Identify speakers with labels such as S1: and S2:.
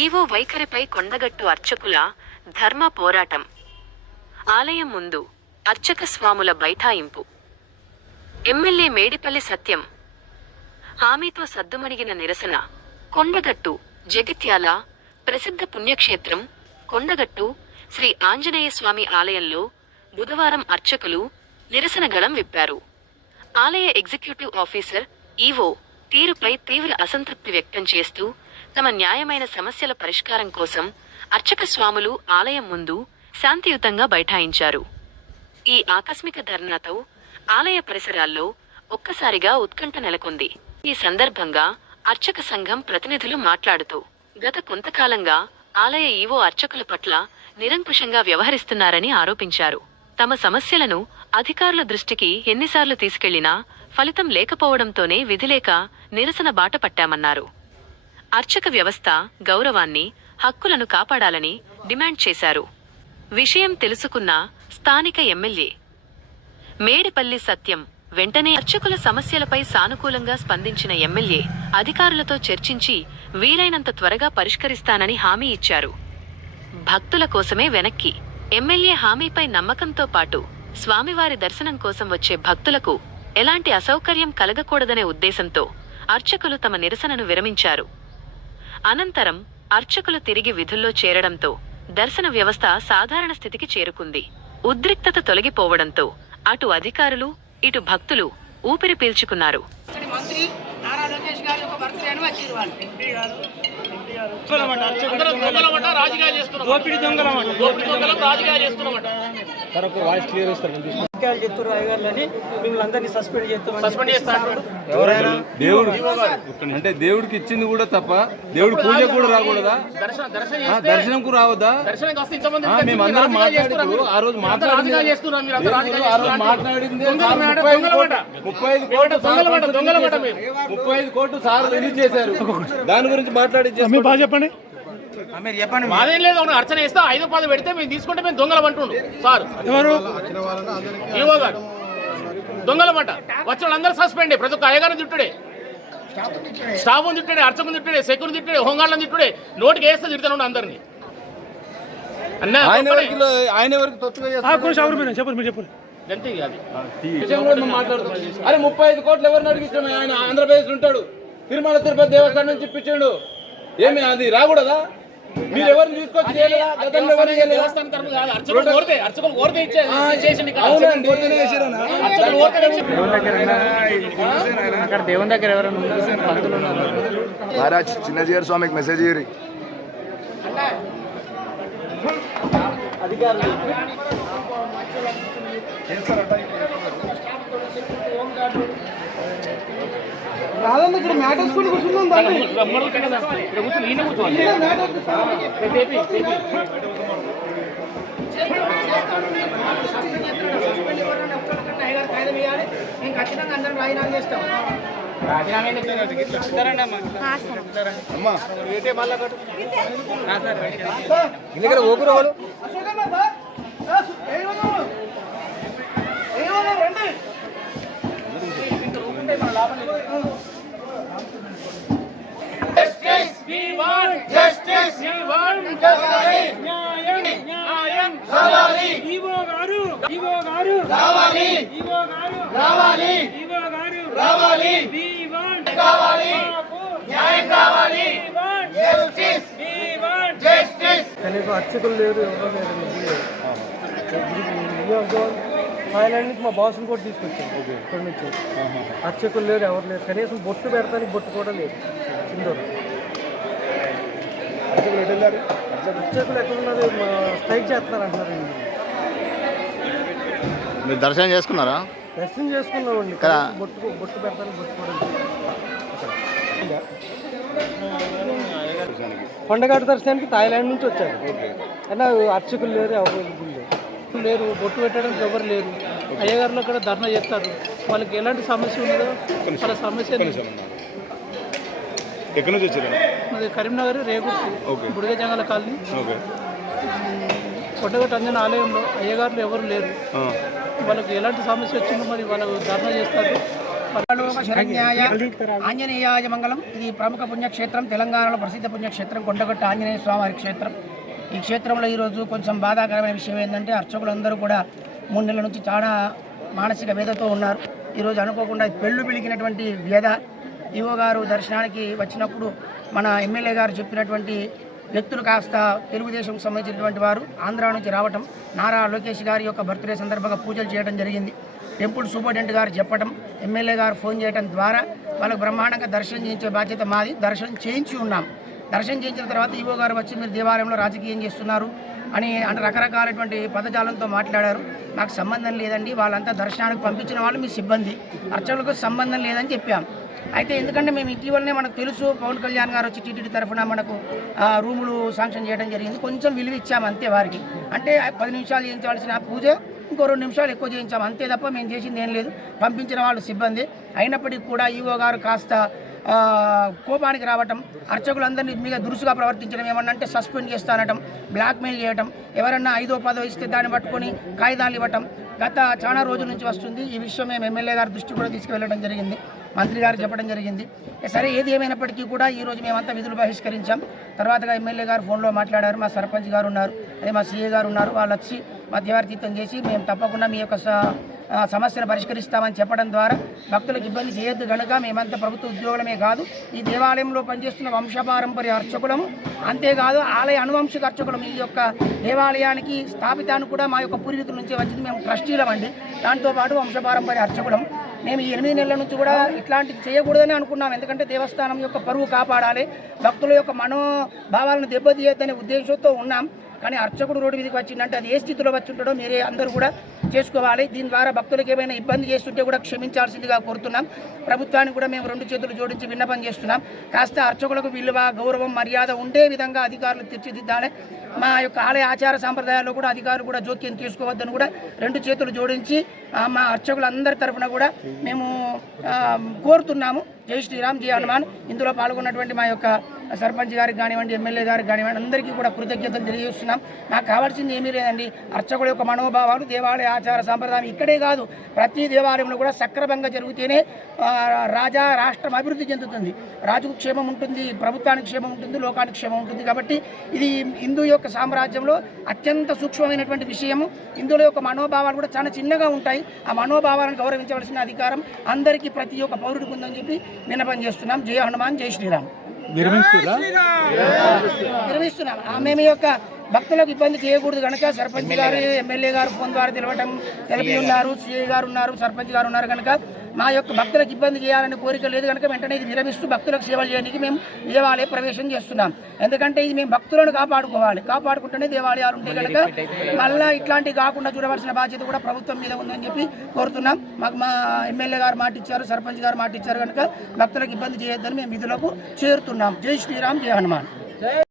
S1: EO వైఖరిపై Kondagattu అర్చకుల ధర్మ పోరాటం. ఆలయం ముందు అర్చక స్వాముల బైఠాయింపు. ఎమ్మెల్యే మేడిపల్లి సత్యం. హామీతో సద్దుమణిగిన నిరసన. కొండగట్టు జగిత్యాల ప్రసిద్ధ పుణ్యక్షేత్రం. కొండగట్టు శ్రీ ఆంజనేయ స్వామి ఆలయంలో బుధవారం అర్చకులు నిరసన గళం విప్పారు. ఆలయ ఎగ్జిక్యూటివ్ ఆఫీసర్ ఈవో తీరుపై తీవ్ర అసంతృప్తి వ్యక్తం చేస్తూ తమ న్యాయమైన సమస్యల పరిష్కారం కోసం అర్చక స్వాములు ఆలయం ముందు శాంతియుతంగా బైఠాయించారు. ఈ ఆకస్మిక ధర్నాతో ఆలయ పరిసరాల్లో ఒక్కసారిగా ఉత్కంఠ నెలకొంది. ఈ సందర్భంగా అర్చక సంఘం ప్రతినిధులు మాట్లాడుతూ గత కొంతకాలంగా ఆలయ ఈవో అర్చకుల పట్ల నిరంకుశంగా వ్యవహరిస్తున్నారని ఆరోపించారు. తమ సమస్యలను అధికారుల దృష్టికి ఎన్నిసార్లు తీసుకెళ్ళినా ఫలితం లేకపోవడంతోనే విధిలేక నిరసన బాట పట్టామన్నారు. అర్చక వ్యవస్థ గౌరవాన్ని హక్కులను కాపాడాలని డిమాండ్ చేశారు. విషయం తెలుసుకున్న స్థానిక ఎమ్మెల్యే. మేడిపల్లి సత్యం వెంటనే అర్చకుల సమస్యలపై సానుకూలంగా స్పందించిన ఎమ్మెల్యే అధికారులతో చర్చించి వీలైనంత త్వరగా పరిష్కరిస్తానని హామీ ఇచ్చారు. భక్తుల కోసమే వెనక్కి. ఎమ్మెల్యే హామీపై నమ్మకంతో పాటు స్వామివారి దర్శనం కోసం వచ్చే భక్తులకు ఎలాంటి అసౌకర్యం కలగకూడదనే ఉద్దేశంతో అర్చకులు తమ నిరసనను విరమించారు. అనంతరం అర్చకులు తిరిగి విధుల్లో చేరడంతో దర్శన వ్యవస్థ సాధారణ స్థితికి చేరుకుంది. ఉద్రిక్తత తొలగిపోవడంతో అటు అధికారులు ఇటు భక్తులు ఊపిరి పీల్చుకున్నారు.
S2: రాజకీయాలు చేస్తున్నాం రాజకీయాలు
S3: చెప్తారు అయ్యగారులని. మిమ్మల్ని అందరినీ సస్పెండ్ చేస్తామని
S2: సస్పెండ్ చేస్తా
S4: ఎవరైనా దేవుడు అంటే దేవుడికి ఇచ్చింది కూడా తప్ప దేవుడి పూజ కూడా రాకూడదా? దర్శనంకు రావద్దా? మేము అందరం మాట్లాడుతూ? ఆ రోజు మాట్లాడింది ముప్పై ఐదు. కోట్లు- ముప్పై ఐదు కోట్లు సార్ రిలీజ్ చేశారు. సార్ దాని గురించి మాట్లాడి
S3: బాగా చెప్పండి. మీరు చెప్పండి
S2: మాదేం లేదు అవును అర్చన చేస్తే ఐదు పది పెడితే మేము తీసుకుంటే మేము దొంగలం అంటుండు. సార్.
S3: ఎవరు?
S2: ఈవో గారు దొంగలమాట వచ్చిన వాళ్ళందరూ సస్పెండ్ ప్రతి ఒక్క అయ్యగారిని తిట్టుడే. Staff తిట్టుడే అర్చకుని తిట్టుడే security తిట్టుడే హోంగాళ్ళని తిట్టుడే. నోటికి వేస్తే తిడుతున్నాడు అందరినీ.
S4: అరే ముప్పై ఐదు కోట్లు ఎవరిని అడిగిస్తాం ఆయన ఆంధ్రప్రదేశ్ ఉంటాడు. తిరుమల తిరుపతి దేవస్థానం నుంచి ఇప్పించాడు. ఏమి అది రాకూడదా? మీరు తీసుకొచ్చి ఎవరు
S2: దేవస్థానం కాదు అర్చకులు కోరితే అర్చకులు కోరితే ఇచ్చే-
S5: మహారాజ్ చిన్నజీయర్ స్వామికి మెసేజ్ ఇయ్యి
S3: రాదన్న ఇక్కడ మ్యాట్ వేసుకుని కూర్చుందాం
S6: ఇవ్వాలి మేము ఖచ్చితంగా అందరం రాజీనామా చేస్తాం
S2: రాజీనామా ఎందుకు చేయాలి? We want justice. We want justice. న్యాయం న్యాయం కావాలి ఈవో గారు ఈవో గారు రావాలి ఈవో గారు రావాలి ఈవో గారు రావాలి we want కావాలి న్యాయం కావాలి we want justice we want justice
S3: కనీసం అర్చకులు లేరు ఎవరో లేరు థాయిలాండ్ నుంచి మా బాస్ని కూడా తీసుకొచ్చాను ఇక్కడ నుంచి అర్చకులు లేరు ఎవరు లేరు కనీసం బొట్టు పెడతానికి బొట్టు కూడా లేదు సింధూరు అర్చకులు ఎక్కడున్నారు మా స్ట్రైక్ చేస్తున్నారు అంటున్నారు
S5: మీరు దర్శనం చేసుకున్నారా?
S3: దర్శనం చేసుకున్నామండి.
S5: ఇక్కడ-
S3: బొట్టు బొట్టు పెడతానికి బొట్టు కూడా. లేదు. కొండగట్టు దర్శనానికి థాయిలాండ్ నుంచి వచ్చారు. అయినా అర్చకులు లేరు ఎవరు లేరు లేరు. బొట్టు పెట్టడానికి ఎవరు లేరు. అయ్యగారులు కూడా ధర్నా చేస్తారు. వాళ్ళకి ఎలాంటి సమస్య ఉన్నదో వాళ్ళ సమస్య
S4: ఎక్కడి నుంచి వచ్చారు?
S3: మాది కరీంనగర్ రేగుర్తి బుడిగ జంగల కాలనీ.
S4: ఓకే.
S3: కొండగట్టు అంజన ఆలయంలో అయ్యగారులు ఎవరు లేరు. వాళ్ళకి ఎలాంటి సమస్య వచ్చిందో మరి వాళ్ళు ధర్నా చేస్తారు.
S6: శరణ్యాయ ఆంజనేయాయ మంగళం. ఇది ప్రముఖ పుణ్యక్షేత్రం. తెలంగాణలో ప్రసిద్ధ పుణ్యక్షేత్రం కొండగట్ట ఆంజనేయ స్వామివారి క్షేత్రం. ఈ క్షేత్రంలో ఈరోజు కొంచెం బాధాకరమైన విషయం ఏంటంటే అర్చకులందరూ కూడా మూడు నెలల నుంచి చాలా మానసిక వేదతో ఉన్నారు. ఈరోజు అనుకోకుండా పెళ్ళు పిలికినటువంటి వ్యధ. ఈవో గారు దర్శనానికి వచ్చినప్పుడు మన ఎమ్మెల్యే గారు చెప్పినటువంటి వ్యక్తులు కాస్త తెలుగుదేశంకు సంబంధించినటువంటి వారు ఆంధ్ర నుంచి రావటం. నారా లోకేష్ గారి యొక్క బర్త్డే సందర్భంగా పూజలు చేయడం జరిగింది. టెంపుల్ సూపరింటెండెంట్ గారు చెప్పడం ఎమ్మెల్యే గారు ఫోన్ చేయడం ద్వారా వాళ్ళకు బ్రహ్మాండంగా దర్శనం చేయించే బాధ్యత మాది. దర్శనం చేయించి ఉన్నాం. దర్శనం చేయించిన తర్వాత ఈవో గారు వచ్చి మీరు దేవాలయంలో రాజకీయం చేస్తున్నారు అని అంటే రకరకాలటువంటి పదజాలంతో మాట్లాడారు. నాకు సంబంధం లేదండి వాళ్ళంతా దర్శనానికి పంపించిన వాళ్ళు మీ సిబ్బంది. అర్చకులకు సంబంధం లేదని చెప్పాం. అయితే ఎందుకంటే మేము ఇటీవలనే మనకు తెలుసు పవన్ కళ్యాణ్ గారు వచ్చి టీటీడీ తరఫున మనకు రూములు శాంక్షన్ చేయడం జరిగింది. కొంచెం విలువ ఇచ్చాము అంతే వారికి. అంటే పది నిమిషాలు చేయించవలసిన పూజ ఇంకో రెండు నిమిషాలు ఎక్కువ చేయించాము అంతే తప్ప మేము చేసింది ఏం లేదు. పంపించిన వాళ్ళు సిబ్బంది. అయినప్పటికీ కూడా ఈవో గారు కాస్త కోపానికి రావటం అర్చకులందరినీ మీద దురుసుగా ప్రవర్తించడం ఏమన్నా అంటే సస్పెండ్ చేస్తానటం బ్లాక్మెయిల్ చేయటం ఎవరన్నా ఐదో పదో ఇస్తే దాన్ని పట్టుకొని కాగితాలు ఇవ్వటం గత చాలా రోజుల నుంచి వస్తుంది. ఈ విషయం మేము ఎమ్మెల్యే గారి దృష్టి కూడా తీసుకువెళ్ళడం జరిగింది. మంత్రి గారు చెప్పడం జరిగింది. సరే ఏది ఏమైనప్పటికీ కూడా ఈరోజు మేమంతా విధులు బహిష్కరించాం. తర్వాతగా ఎమ్మెల్యే గారు ఫోన్లో మాట్లాడారు. మా సర్పంచ్ గారు ఉన్నారు. అదే మా సీఏ గారు ఉన్నారు. వాళ్ళు వచ్చి మధ్యవర్తిత్వం చేసి మేము తప్పకుండా మీ యొక్క స- సమస్యను పరిష్కరిస్తామని చెప్పడం ద్వారా భక్తులకు ఇబ్బంది చేయొద్దు. కనుక మేమంతా ప్రభుత్వ ఉద్యోగులమే కాదు ఈ దేవాలయంలో పనిచేస్తున్న వంశపారంపర్య అర్చకులము అంతేకాదు ఆలయ అనువంశిక అర్చకులం ఈ యొక్క దేవాలయానికి స్థాపితానికి కూడా మా యొక్క పూర్వీకుల నుంచే వచ్చింది. మేము ట్రస్టీలం అండి. దాంతోపాటు వంశపారంపర్య అర్చకులం మేము ఈ ఎనిమిది నెలల నుంచి కూడా ఇట్లాంటివి చేయకూడదని అనుకున్నాం. ఎందుకంటే దేవస్థానం యొక్క పరువు కాపాడాలి. భక్తుల యొక్క మనోభావాలను దెబ్బతీయొద్దనే ఉద్దేశంతో ఉన్నాం. కానీ అర్చకుడు రోడ్డు మీదకి వచ్చిందంటే అది ఏ స్థితిలో వచ్చి ఉంటాడో మీరే అందరూ కూడా చేసుకోవాలి. దీని ద్వారా భక్తులకు ఏమైనా ఇబ్బంది చేస్తుంటే కూడా క్షమించాల్సిందిగా కోరుతున్నాం. ప్రభుత్వానికి కూడా మేము రెండు చేతులు జోడించి విన్నపం చేస్తున్నాం. కాస్త అర్చకులకు విలువ గౌరవం మర్యాద ఉండే విధంగా అధికారులు తీర్చిదిద్దాలి. మా యొక్క ఆలయ ఆచార సాంప్రదాయాల్లో కూడా అధికారులు కూడా జోక్యం తీసుకోవద్దని కూడా రెండు చేతులు జోడించి మా అర్చకులందరి తరఫున కూడా మేము కోరుతున్నాము. జై శ్రీరామ్ జై హనుమాన్. ఇందులో పాల్గొన్నటువంటి మా యొక్క సర్పంచ్ గారికి కానివ్వండి ఎమ్మెల్యే గారికి కానివ్వండి అందరికీ కూడా కృతజ్ఞతలు తెలియజేస్తున్నాం. నాకు కావాల్సింది ఏమీ లేదండి. అర్చకుల యొక్క మనోభావాలు దేవాలయ ఆచార సాంప్రదాయం ఇక్కడే కాదు. ప్రతి దేవాలయంలో కూడా సక్రమంగా జరిగితేనే రాజా రాష్ట్రం అభివృద్ధి చెందుతుంది. రాజుకు క్షేమం ఉంటుంది ప్రభుత్వానికి క్షేమం ఉంటుంది లోకానికి క్షేమం ఉంటుంది. కాబట్టి ఇది హిందూ యొక్క సామ్రాజ్యంలో అత్యంత సూక్ష్మమైనటువంటి విషయము. హిందువుల యొక్క మనోభావాలు కూడా చాలా చిన్నగా ఉంటాయి. ఆ మనోభావాలను గౌరవించవలసిన అధికారం అందరికీ ప్రతి ఒక్క పౌరుడికి ఉందని చెప్పి విన్నపం చేస్తున్నాం. జయ హనుమాన్ జై శ్రీరామ్. నిర్వహిస్తున్నాం ఆ మేము ఈ యొక్క భక్తులకు ఇబ్బంది చేయకూడదు కనుక సర్పంచ్ గారు ఎమ్మెల్యే గారు ఫోన్ ద్వారా తెలవటం తెలిపి ఉన్నారు సిఐ గారు ఉన్నారు సర్పంచ్ గారు ఉన్నారు కనుక మా యొక్క భక్తులకు ఇబ్బంది చేయాలనే కోరిక లేదు కనుక వెంటనే ఇది విరమిస్తూ భక్తులకు సేవలు చేయడానికి మేము దేవాలయ ప్రవేశం చేస్తున్నాం. ఎందుకంటే ఇది మేము భక్తులను కాపాడుకోవాలి. కాపాడుకుంటేనే దేవాలయాలు ఉంటాయి కనుక మళ్ళీ ఇట్లాంటివి కాకుండా చూడవలసిన బాధ్యత కూడా ప్రభుత్వం మీద ఉందని చెప్పి కోరుతున్నాం. మాకు మా ఎమ్మెల్యే గారు మాట ఇచ్చారు సర్పంచ్ గారు మాట ఇచ్చారు కనుక భక్తులకు ఇబ్బంది చేయొద్దని మేము విధులకు చేరుతున్నాం. జై శ్రీరామ్ జై హనుమాన్.